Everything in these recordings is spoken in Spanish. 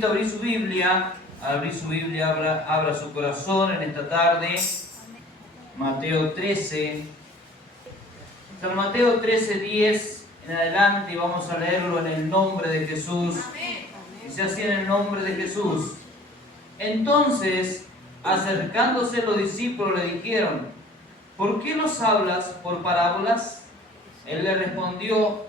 invito a abrir su Biblia. Abra su corazón en esta tarde. Mateo 13. San Mateo 13:10 en adelante, y vamos a leerlo en el nombre de Jesús. Dice así en el nombre de Jesús. Entonces, acercándose los discípulos, le dijeron: ¿por qué nos hablas por parábolas? Él respondiendo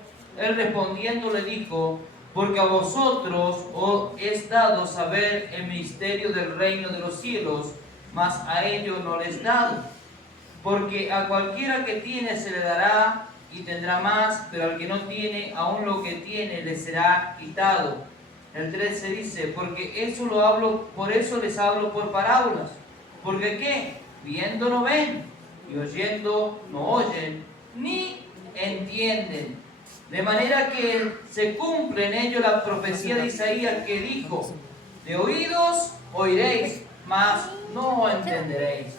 le dijo: porque a vosotros os es dado saber el misterio del reino de los cielos, mas a ellos no les es dado. Porque a cualquiera que tiene se le dará y tendrá más, pero al que no tiene, aún lo que tiene le será quitado. El 13 dice: porque por eso les hablo por parábolas. Porque ¿qué? Viendo no ven, y oyendo no oyen, ni entienden. De manera que se cumple en ello la profecía de Isaías, que dijo: de oídos oiréis, mas no entenderéis.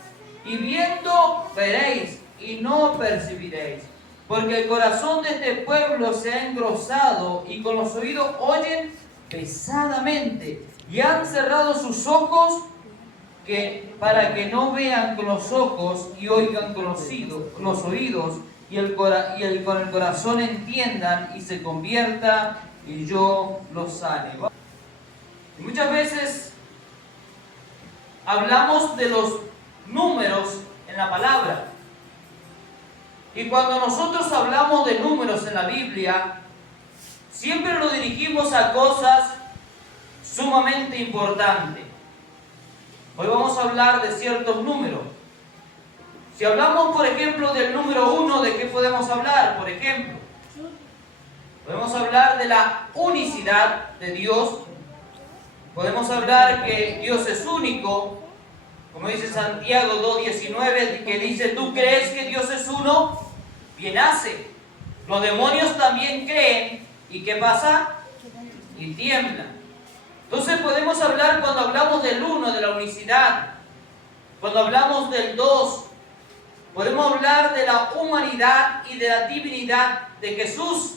Y viendo veréis, y no percibiréis. Porque el corazón de este pueblo se ha engrosado, y con los oídos oyen pesadamente, y han cerrado sus ojos, para que no vean con los ojos y oigan con los oídos, y con el corazón entiendan y se convierta, y yo los sane. Y muchas veces hablamos de los números en la palabra. Y cuando nosotros hablamos de números en la Biblia, siempre lo dirigimos a cosas sumamente importantes. Hoy vamos a hablar de ciertos números. Si hablamos, por ejemplo, del número 1, ¿de qué podemos hablar? Por ejemplo, podemos hablar de la unicidad de Dios. Podemos hablar que Dios es único, como dice Santiago 2:19, que dice: ¿tú crees que Dios es uno? Bien hace. Los demonios también creen, ¿y qué pasa? Y tiemblan. Entonces podemos hablar, cuando hablamos del 1, de la unicidad, cuando hablamos del 2, podemos hablar de la humanidad y de la divinidad de Jesús.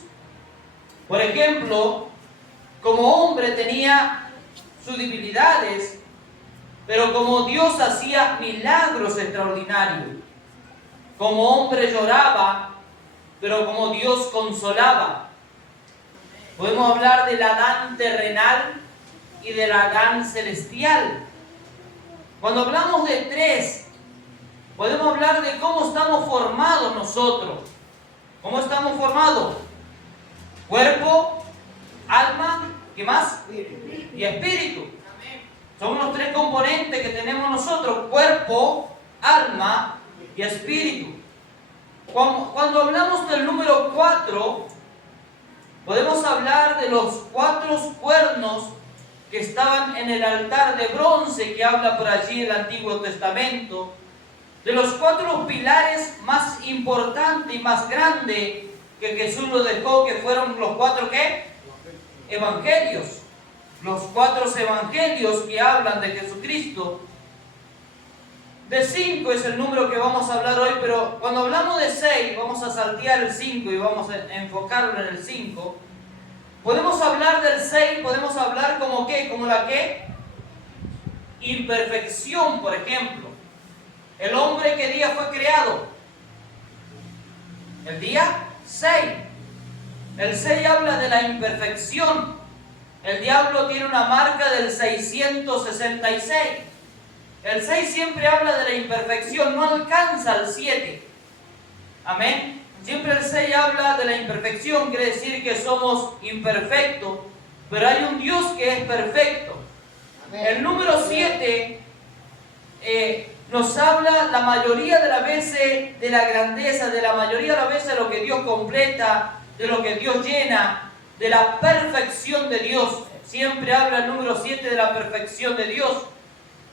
Por ejemplo, como hombre tenía sus debilidades, pero como Dios hacía milagros extraordinarios. Como hombre lloraba, pero como Dios consolaba. Podemos hablar del Adán terrenal y del Adán celestial. Cuando hablamos de 3, podemos hablar de cómo estamos formados nosotros. ¿Cómo estamos formados? Cuerpo, alma, ¿qué más? Y espíritu. Son los 3 componentes que tenemos nosotros: cuerpo, alma y espíritu. Cuando hablamos del número 4, podemos hablar de los 4 cuernos que estaban en el altar de bronce, que habla por allí el Antiguo Testamento. De los 4 pilares más importantes y más grandes que Jesús los dejó, que fueron los 4 ¿qué? Evangelios. Los 4 evangelios que hablan de Jesucristo. De 5 es el número que vamos a hablar hoy, pero cuando hablamos de 6, vamos a saltear el 5 y vamos a enfocarlo en el 5. Podemos hablar del 6, podemos hablar como ¿qué? Como la ¿qué? Imperfección, por ejemplo. El hombre, ¿qué día fue creado? El día 6. El 6 habla de la imperfección. El diablo tiene una marca del 666. El 6 siempre habla de la imperfección, no alcanza al 7. Amén. Siempre el 6 habla de la imperfección, quiere decir que somos imperfectos, pero hay un Dios que es perfecto. Amén. El número 7 nos habla la mayoría de las veces de la grandeza, de la mayoría de las veces de lo que Dios completa, de lo que Dios llena, de la perfección de Dios. Siempre habla el número 7 de la perfección de Dios.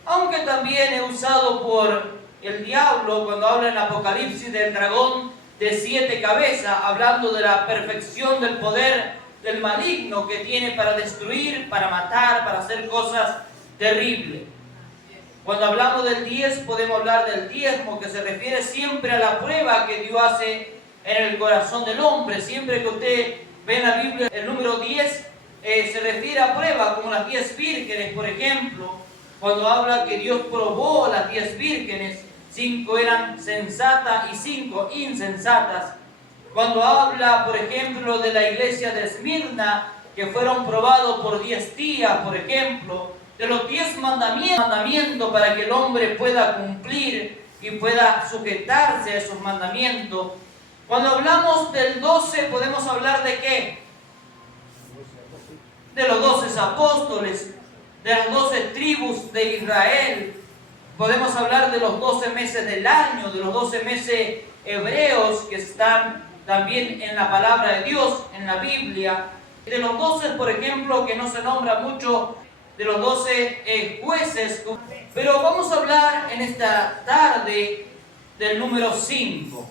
Aunque también es usado por el diablo cuando habla en Apocalipsis del dragón de 7 cabezas, hablando de la perfección del poder del maligno que tiene para destruir, para matar, para hacer cosas terribles. Cuando hablamos del 10, podemos hablar del diezmo, que se refiere siempre a la prueba que Dios hace en el corazón del hombre. Siempre que usted ve en la Biblia el número 10, se refiere a pruebas, como las 10 vírgenes, por ejemplo, cuando habla que Dios probó las 10 vírgenes, 5 eran sensatas y 5 insensatas. Cuando habla, por ejemplo, de la iglesia de Esmirna, que fueron probados por 10 días, por ejemplo, de los 10 mandamientos para que el hombre pueda cumplir y pueda sujetarse a esos mandamientos. Cuando hablamos del 12, podemos hablar de ¿qué? De los 12 apóstoles, de las 12 tribus de Israel. Podemos hablar de los 12 meses del año, de los 12 meses hebreos que están también en la palabra de Dios, en la Biblia. De los 12, por ejemplo, que no se nombra mucho, de los 12 jueces. Pero vamos a hablar en esta tarde del número 5.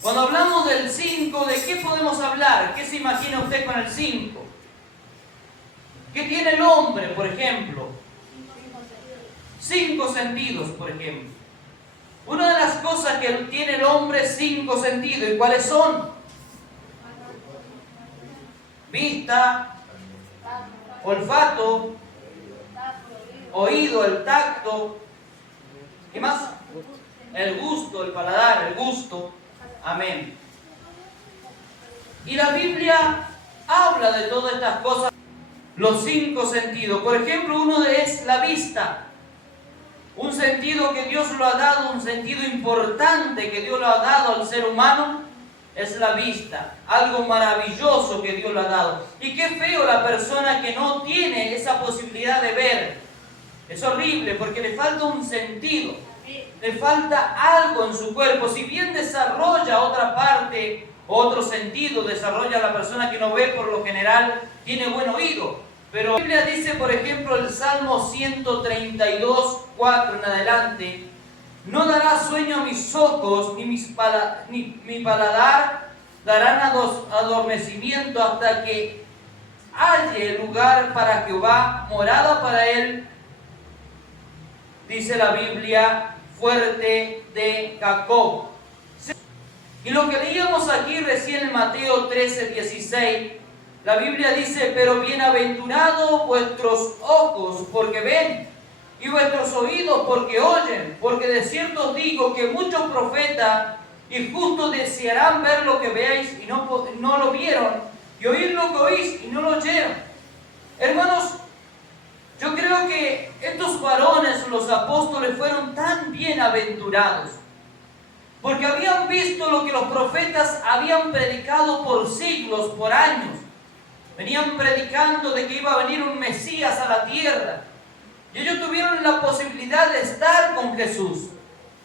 Cuando hablamos del 5, ¿de qué podemos hablar? ¿Qué se imagina usted con el 5? ¿Qué tiene el hombre, por ejemplo? 5 sentidos, por ejemplo. Una de las cosas que tiene el hombre es 5 sentidos. ¿Y cuáles son? Vista, olfato, oído, el tacto. ¿Qué más? El gusto, el paladar, el gusto. Amén. Y la Biblia habla de todas estas cosas. Los 5 sentidos. Por ejemplo, uno es la vista. Un sentido que Dios lo ha dado, un sentido importante que Dios lo ha dado al ser humano, es la vista. Algo maravilloso que Dios lo ha dado. Y qué feo la persona que no tiene esa posibilidad de ver. Es horrible porque le falta un sentido. Le falta algo en su cuerpo. Si bien desarrolla otra parte, otro sentido, desarrolla la persona que no ve, por lo general tiene buen oído. Pero la Biblia dice, por ejemplo, el Salmo 132, 4 en adelante: no dará sueño a mis ojos, ni mi paladar darán adormecimiento hasta que halle lugar para Jehová, morada para él, dice la Biblia, fuerte de Jacob. Y lo que leíamos aquí recién en Mateo 13, 16, la Biblia dice: pero bienaventurados vuestros ojos porque ven, y vuestros oídos porque oyen, porque de cierto os digo que muchos profetas y justos desearán ver lo que veáis y no lo vieron, y oír lo que oís y no lo oyeron. Hermanos, yo creo que estos varones, los apóstoles, fueron tan bienaventurados, porque habían visto lo que los profetas habían predicado por siglos, por años. Venían predicando de que iba a venir un Mesías a la tierra. Y ellos tuvieron la posibilidad de estar con Jesús,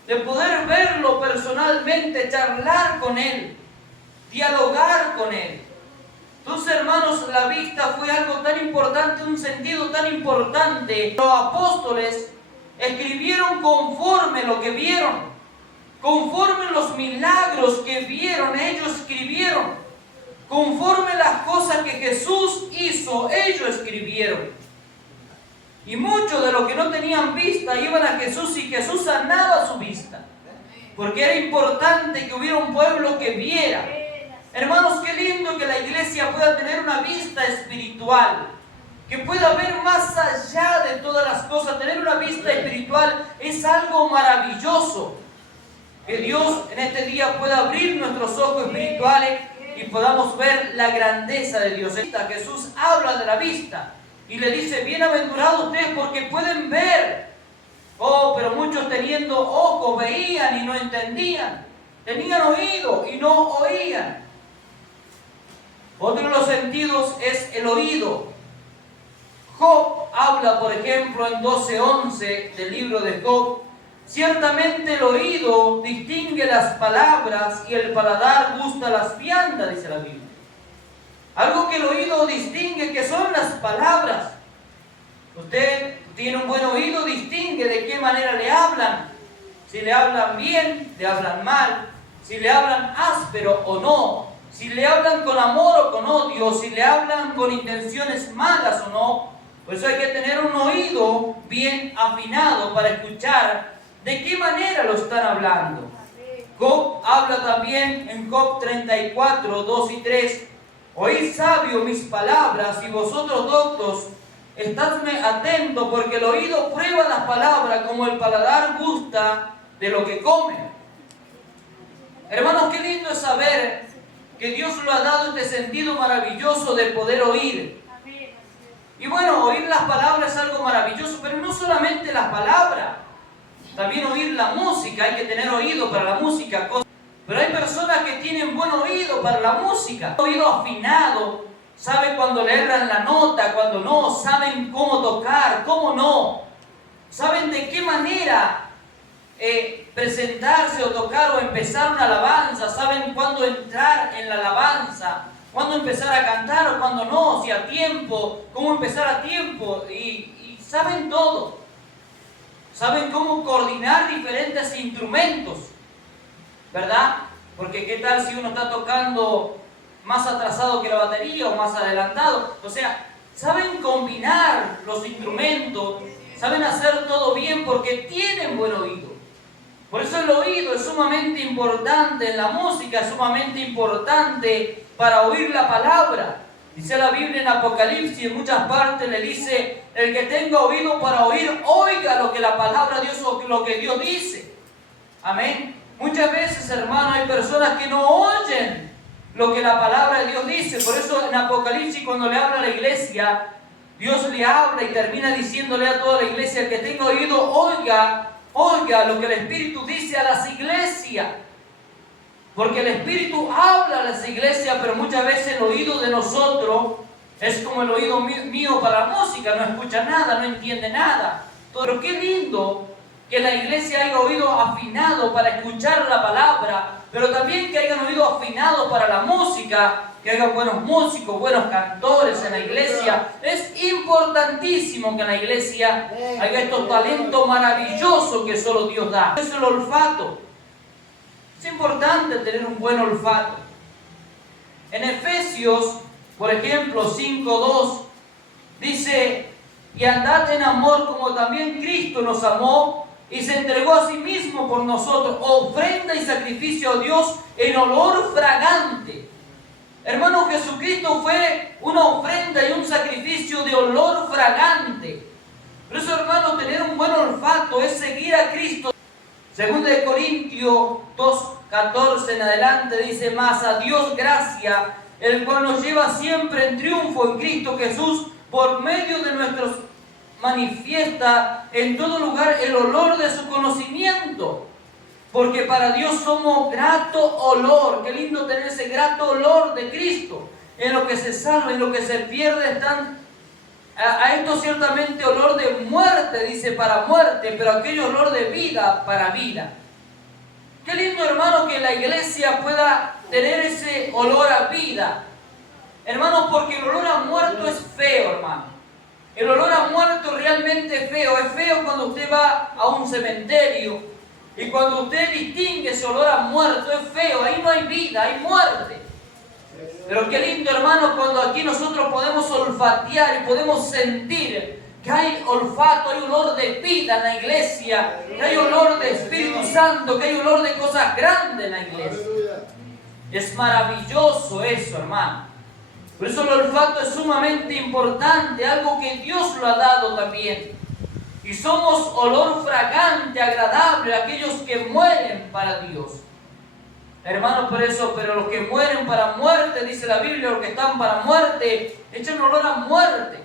de poder verlo personalmente, charlar con Él, dialogar con Él. Entonces, hermanos, la vista fue algo tan importante, un sentido tan importante. Los apóstoles escribieron conforme lo que vieron, conforme los milagros que vieron, ellos escribieron. Conforme las cosas que Jesús hizo, ellos escribieron. Y muchos de los que no tenían vista iban a Jesús y Jesús sanaba su vista. Porque era importante que hubiera un pueblo que viera. Hermanos, qué lindo que la iglesia pueda tener una vista espiritual. Que pueda ver más allá de todas las cosas. Tener una vista espiritual es algo maravilloso. Que Dios en este día pueda abrir nuestros ojos espirituales y podamos ver la grandeza de Dios. Jesús habla de la vista y le dice: bienaventurados ustedes porque pueden ver. Oh, pero muchos teniendo ojos veían y no entendían. Tenían oído y no oían. Otro de los sentidos es el oído. Job habla, por ejemplo, en 12:11 del libro de Job: ciertamente el oído distingue las palabras y el paladar gusta las viandas, dice la Biblia. Algo que el oído distingue, que son las palabras. Usted tiene un buen oído, distingue de qué manera le hablan. Si le hablan bien, le hablan mal. Si le hablan áspero o no. Si le hablan con amor o con odio. Si le hablan con intenciones malas o no. Por eso hay que tener un oído bien afinado para escuchar de qué manera lo están hablando. Job habla también en Job 34, 2 y 3. Oíd sabio mis palabras, y vosotros doctos, estadme atentos, porque el oído prueba las palabras, como el paladar gusta de lo que come. Hermanos, qué lindo es saber que Dios lo ha dado este sentido maravilloso de poder oír. Y bueno, oír las palabras es algo maravilloso, pero no solamente las palabras, también oír la música. Hay que tener oído para la música. Pero hay personas que tienen buen oído para la música, oído afinado, saben cuando le erran la nota, cuando no, saben cómo tocar, cómo no, saben de qué manera presentarse o tocar o empezar una alabanza, saben cuándo entrar en la alabanza, cuándo empezar a cantar o cuándo no, si a tiempo, cómo empezar a tiempo, y saben todo, saben cómo coordinar diferentes instrumentos, ¿verdad? Porque qué tal si uno está tocando más atrasado que la batería o más adelantado. O sea, saben combinar los instrumentos, saben hacer todo bien porque tienen buen oído. Por eso el oído es sumamente importante en la música, es sumamente importante para oír la palabra. Dice la Biblia en Apocalipsis, en muchas partes le dice, el que tenga oído para oír, oiga lo que la palabra de Dios o lo que Dios dice. Amén. Muchas veces, hermano, hay personas que no oyen lo que la palabra de Dios dice. Por eso en Apocalipsis, cuando le habla a la iglesia, Dios le habla y termina diciéndole a toda la iglesia, el que tenga oído, oiga lo que el Espíritu dice a las iglesias. Porque el Espíritu habla a las iglesias, pero muchas veces el oído de nosotros es como el oído mío para la música, no escucha nada, no entiende nada. Pero qué lindo que la iglesia haya oído afinado para escuchar la palabra, pero también que hayan oído afinado para la música, que haya buenos músicos, buenos cantores en la iglesia. Es importantísimo que en la iglesia haya estos talentos maravillosos que solo Dios da. Es el olfato. Es importante tener un buen olfato. En Efesios, por ejemplo, 5:2, dice, y andad en amor como también Cristo nos amó y se entregó a sí mismo por nosotros, ofrenda y sacrificio a Dios en olor fragante. Hermano, Jesucristo fue una ofrenda y un sacrificio de olor fragante. Por eso, hermano, tener un buen olfato es seguir a Cristo. Segunda de Corintios 2:14 en adelante dice, más a Dios gracia, el cual nos lleva siempre en triunfo en Cristo Jesús, por medio de nuestros manifiesta en todo lugar el olor de su conocimiento, porque para Dios somos grato olor. Qué lindo tener ese grato olor de Cristo. En lo que se salva, en lo que se pierde, están a esto ciertamente olor de muerte, dice, para muerte, pero aquello olor de vida para vida. Qué lindo, hermano, que la iglesia pueda tener ese olor a vida, hermanos, porque el olor a muerto es feo, hermano. El olor a muerto realmente es feo. Es feo cuando usted va a un cementerio y cuando usted distingue ese olor a muerto, es feo. Ahí no hay vida, hay muerte. Pero qué lindo, hermano, cuando aquí nosotros podemos olfatear y podemos sentir que hay olfato, hay olor de vida en la iglesia, que hay olor de Espíritu Santo, que hay olor de cosas grandes en la iglesia. Es maravilloso eso, hermano. Por eso el olfato es sumamente importante, algo que Dios lo ha dado también. Y somos olor fragante, agradable, aquellos que mueren para Dios. Hermanos, por eso, pero los que mueren para muerte, dice la Biblia, los que están para muerte, echan olor a muerte.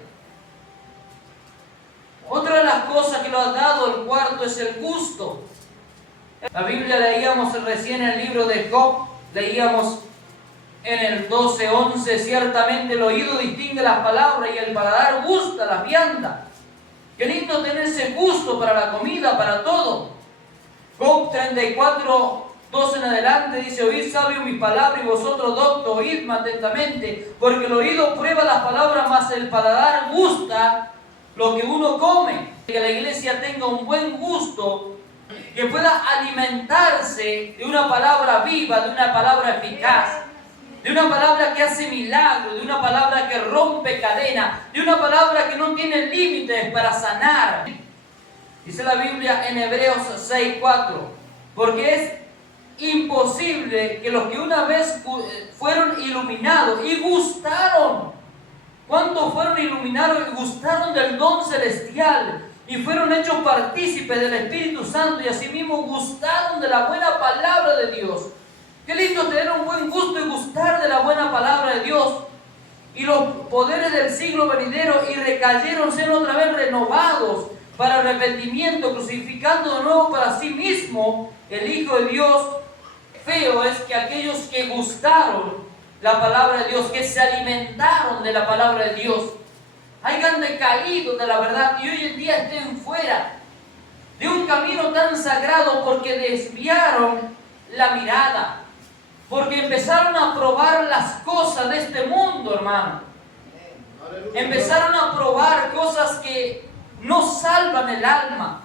Otra de las cosas que lo ha dado el cuarto es el gusto. La Biblia leíamos recién en el libro de Job, leíamos en el 12:11, ciertamente el oído distingue las palabras y el paladar gusta las viandas. Qué lindo tener ese gusto para la comida, para todo. Job 34:12 en adelante dice, oíd sabio mis palabras y vosotros doctos, oídme atentamente, porque el oído prueba las palabras, mas el paladar gusta lo que uno come. Que la iglesia tenga un buen gusto, que pueda alimentarse de una palabra viva, de una palabra eficaz, de una palabra que hace milagros, de una palabra que rompe cadenas, de una palabra que no tiene límites para sanar. Dice la Biblia en Hebreos 6:4, porque es imposible que los que una vez fueron iluminados y gustaron, ¿cuántos fueron iluminados y gustaron del don celestial? Y fueron hechos partícipes del Espíritu Santo y asimismo gustaron de la buena palabra de Dios. Qué lindo tener un buen gusto y gustar de la buena palabra de Dios. Y los poderes del siglo venidero y recayeron, ser otra vez renovados para arrepentimiento, crucificando de nuevo para sí mismo el Hijo de Dios. Feo es que aquellos que gustaron la palabra de Dios, que se alimentaron de la palabra de Dios, hayan decaído de la verdad y hoy en día estén fuera de un camino tan sagrado porque desviaron la mirada, porque empezaron a probar las cosas de este mundo, hermano. Empezaron a probar cosas que no salvan el alma.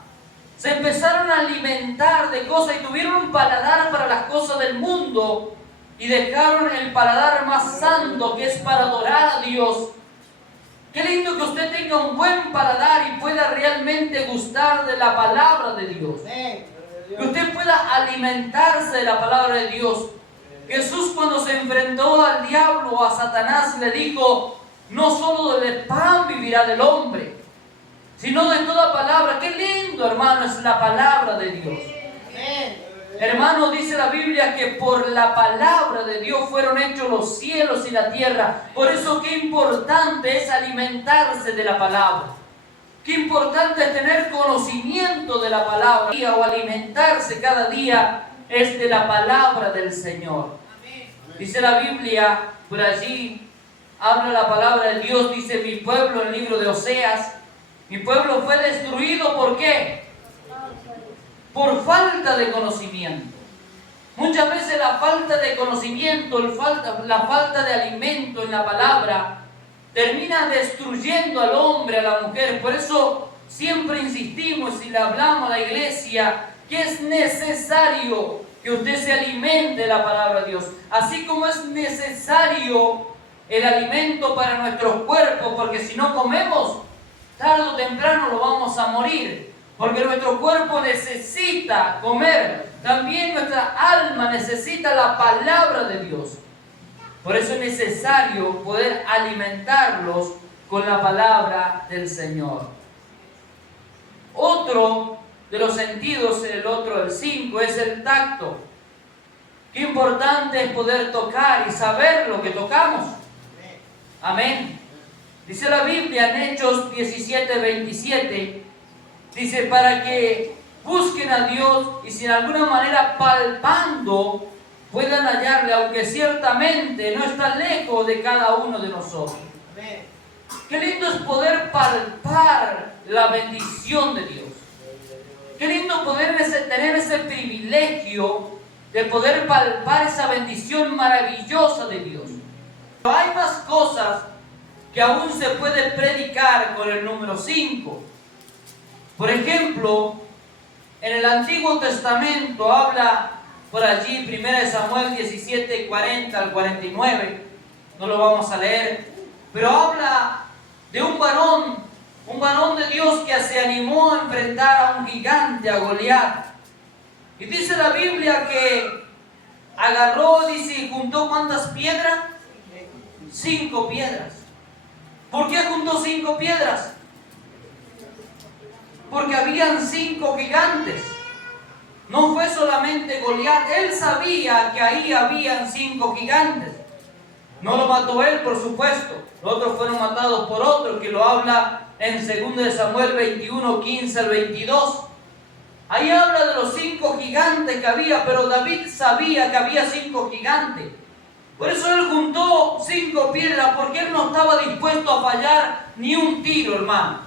Se empezaron a alimentar de cosas y tuvieron un paladar para las cosas del mundo y dejaron el paladar más santo, que es para adorar a Dios. Qué lindo que usted tenga un buen paladar y pueda realmente gustar de la palabra de Dios. Que usted pueda alimentarse de la palabra de Dios. Jesús, cuando se enfrentó al diablo o a Satanás, le dijo: no solo del pan vivirá el hombre, sino de toda palabra. Qué lindo, hermano, es la palabra de Dios. Hermano, dice la Biblia que por la palabra de Dios fueron hechos los cielos y la tierra. Por eso qué importante es alimentarse de la palabra. Qué importante es tener conocimiento de la palabra o alimentarse cada día es de la palabra del Señor. Dice la Biblia, por allí habla la palabra de Dios, dice: mi pueblo, en el libro de Oseas, mi pueblo fue destruido. ¿Por qué? Por falta de conocimiento. Muchas veces la falta de conocimiento, la falta de alimento en la palabra termina destruyendo al hombre, a la mujer. Por eso siempre insistimos y le hablamos a la iglesia que es necesario que usted se alimente de la palabra de Dios. Así como es necesario el alimento para nuestros cuerpos, porque si no comemos, tarde o temprano lo vamos a morir. Porque nuestro cuerpo necesita comer. También nuestra alma necesita la palabra de Dios. Por eso es necesario poder alimentarlos con la palabra del Señor. Otro de los sentidos, el 5, es el tacto. Qué importante es poder tocar y saber lo que tocamos. Amén. Dice la Biblia en Hechos 17:27, dice: para que busquen a Dios y si en alguna manera palpando puedan hallarle, aunque ciertamente no está lejos de cada uno de nosotros. Amén. Qué lindo es poder palpar la bendición de Dios. Qué lindo poder tener ese privilegio de poder palpar esa bendición maravillosa de Dios. Pero hay más cosas que aún se puede predicar con el número 5. Por ejemplo, en el Antiguo Testamento habla por allí, 1 Samuel 17:40 al 49, no lo vamos a leer, pero habla de un varón de Dios que se animó a enfrentar a un gigante, a Goliat. Y dice la Biblia que agarró, dice, y juntó ¿cuántas piedras? 5 piedras. ¿Por qué juntó 5 piedras? Porque habían 5 gigantes. No fue solamente Goliat, él sabía que ahí habían 5 gigantes. No lo mató él, por supuesto. Los otros fueron matados por otros, que lo habla en 2 Samuel 21:15 al 22. Ahí habla de los 5 gigantes que había, pero David sabía que había 5 gigantes. Por eso él juntó 5 piedras, porque él no estaba dispuesto a fallar ni un tiro, hermano.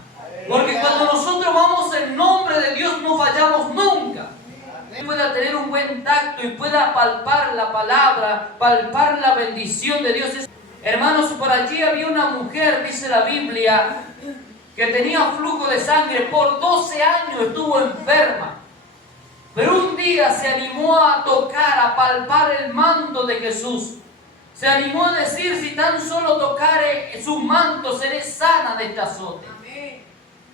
Porque cuando nosotros vamos en nombre de Dios no fallamos nunca. Pueda tener un buen tacto y pueda palpar la palabra, palpar la bendición de Dios. Hermanos, por allí había una mujer, dice la Biblia, que tenía flujo de sangre. Por 12 años estuvo enferma. Pero un día se animó a tocar, a palpar el manto de Jesús. Se animó a decir: si tan solo tocare su manto, seré sana de este azote.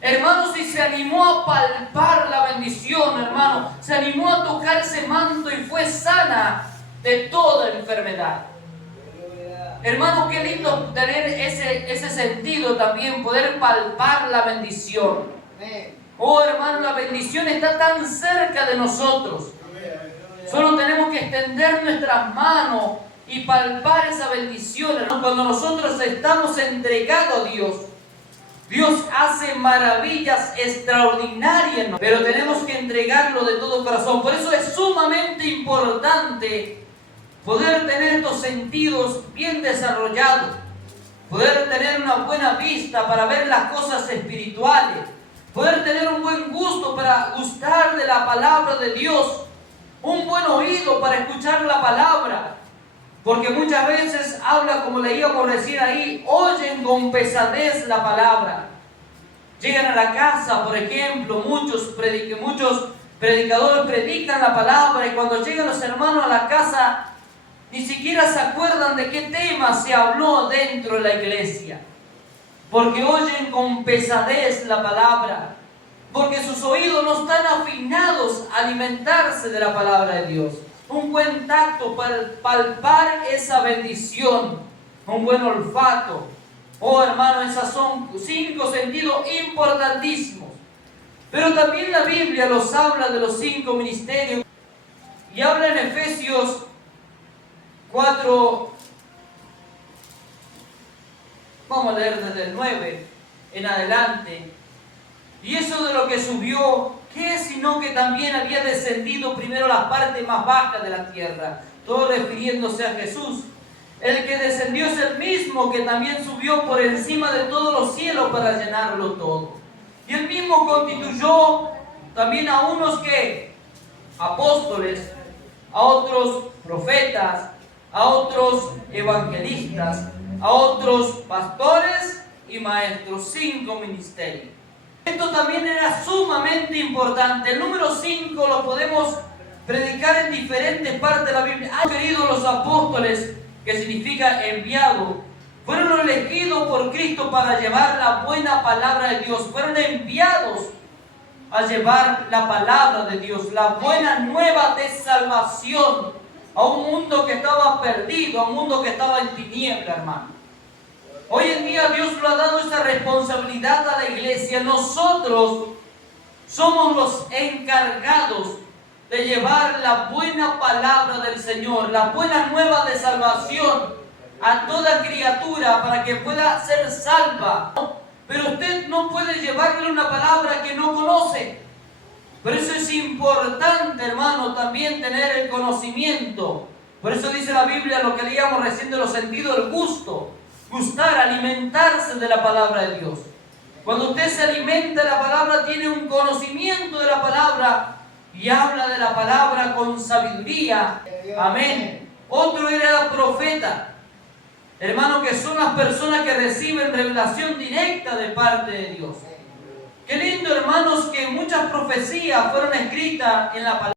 Hermanos, y se animó a palpar la bendición, hermano. Se animó a tocar ese manto y fue sana de toda enfermedad. Hermano, qué lindo tener ese sentido también, poder palpar la bendición. Oh, hermano, la bendición está tan cerca de nosotros. Solo tenemos que extender nuestras manos y palpar esa bendición. Cuando nosotros estamos entregados a Dios, Dios hace maravillas extraordinarias, pero tenemos que entregarlo de todo corazón. Por eso es sumamente importante poder tener estos sentidos bien desarrollados, poder tener una buena vista para ver las cosas espirituales, poder tener un buen gusto para gustar de la palabra de Dios, un buen oído para escuchar la palabra, porque muchas veces habla, como leíamos recién ahí, oyen con pesadez la palabra. Llegan a la casa, por ejemplo, muchos predicadores predican la palabra y cuando llegan los hermanos a la casa ni siquiera se acuerdan de qué tema se habló dentro de la iglesia, porque oyen con pesadez la palabra, porque sus oídos no están afinados a alimentarse de la palabra de Dios. Un buen tacto para palpar esa bendición, un buen olfato. Oh, hermano, esos son 5 sentidos importantísimos. Pero también la Biblia los habla de los 5 ministerios y habla en Efesios 4, vamos a leer desde el 9 en adelante. Y eso de lo que subió, ¿qué es sino que también había descendido primero a la parte más baja de la tierra? Todo refiriéndose a Jesús. El que descendió es el mismo que también subió por encima de todos los cielos para llenarlo todo. Y él mismo constituyó también a unos que apóstoles, a otros profetas, a otros evangelistas, a otros pastores y maestros. 5 ministerios. Esto también era sumamente importante. El número 5 lo podemos predicar en diferentes partes de la Biblia. Han querido los apóstoles, que significa enviado, fueron elegidos por Cristo para llevar la buena palabra de Dios. Fueron enviados a llevar la palabra de Dios, la buena nueva de salvación a un mundo que estaba perdido, a un mundo que estaba en tiniebla, hermano. Hoy en día Dios le ha dado esa responsabilidad a la iglesia. Nosotros somos los encargados de llevar la buena palabra del Señor, la buena nueva de salvación a toda criatura para que pueda ser salva. Pero usted no puede llevarle una palabra que no conoce. Por eso es importante, hermano, también tener el conocimiento. Por eso dice la Biblia, lo que leíamos recién de los sentidos, el gusto. Gustar, alimentarse de la palabra de Dios. Cuando usted se alimenta de la palabra, tiene un conocimiento de la palabra y habla de la palabra con sabiduría. Amén. Otro era profeta. Hermano, que son las personas que reciben revelación directa de parte de Dios. Qué lindo, hermanos, que muchas profecías fueron escritas en la palabra.